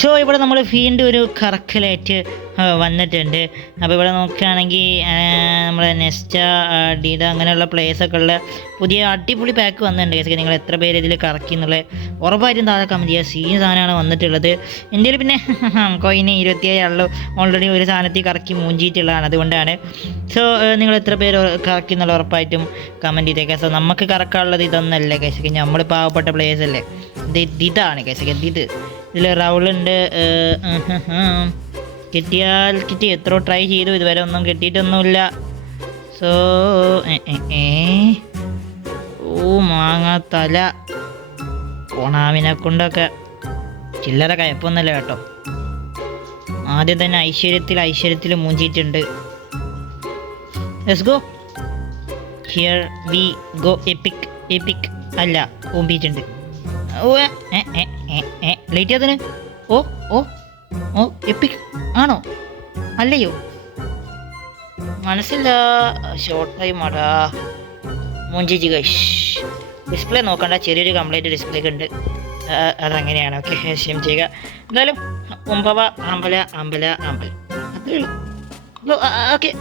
So ഇവിടെ നമ്മൾ വീണ്ടും ഒരു കറക്കലായിട്ട് വന്നിട്ടുണ്ട്. അപ്പോൾ ഇവിടെ നോക്കുകയാണെങ്കിൽ നമ്മുടെ നെസ്റ്റ ഡീഡ അങ്ങനെയുള്ള പ്ലേസൊക്കെ ഉള്ള പുതിയ അടിപൊളി പാക്ക് വന്നിട്ടുണ്ട്. കേസ് നിങ്ങൾ എത്ര പേര് ഇതിൽ കറക്കി എന്നുള്ളത് ഉറപ്പായിട്ടും താഴെ കമൻറ്റ് ചെയ്യുക. സീൻ സാധനമാണ് വന്നിട്ടുള്ളത്. എൻ്റെ പിന്നെ കോയിന് 27 ആണല്ലോ ഓൾറെഡി ഒരു സാധനത്തിൽ കറക്കി മൂഞ്ചിയിട്ടുള്ളതാണ്. അതുകൊണ്ടാണ്. സോ നിങ്ങൾ എത്ര പേര് കറക്കി എന്നുള്ള ഉറപ്പായിട്ടും കമൻറ്റ് ചെയ്തേക്കാം. സോ നമുക്ക് കറക്കാനുള്ളത് ഇതൊന്നല്ല കേസ്, നമ്മൾ പാവപ്പെട്ട പ്ലേസ് അല്ലേ. ഇതാണ് കേസ്, ഇതിൽ റൗളുണ്ട്. കിട്ടി എത്ര ട്രൈ ചെയ്തു, ഇതുവരെ ഒന്നും കിട്ടിയിട്ടൊന്നുമില്ല. സോ മാങ്ങ തല ഓണാവിനെ കൊണ്ടൊക്കെ ചില്ലറ കയപ്പൊന്നുമല്ല കേട്ടോ. ആദ്യം തന്നെ ഐശ്വര്യത്തിൽ മൂഞ്ചിയിട്ടുണ്ട്. Let's go, here we go. Epic അല്ല, ഓമ്പിയിട്ടുണ്ട്. ലേറ്റ് അതിന്. ഓ എപ്പിക് ആണോ അല്ലയോ മനസ്സില്ല. ഷോർട്ട് ടൈം ആടാ മൂഞ്ചിജി ഗൈഷ്. ഡിസ്പ്ലേ നോക്കണ്ട, ചെറിയൊരു കംപ്ലൈൻറ്റ് ഡിസ്പ്ലേക്ക് ഉണ്ട്. അതങ്ങനെയാണ്. ഓക്കെ, ക്ഷമ ചെയ്യുക. എന്തായാലും അമ്പല അത്രയേ ഉള്ളൂ. ഓക്കെ.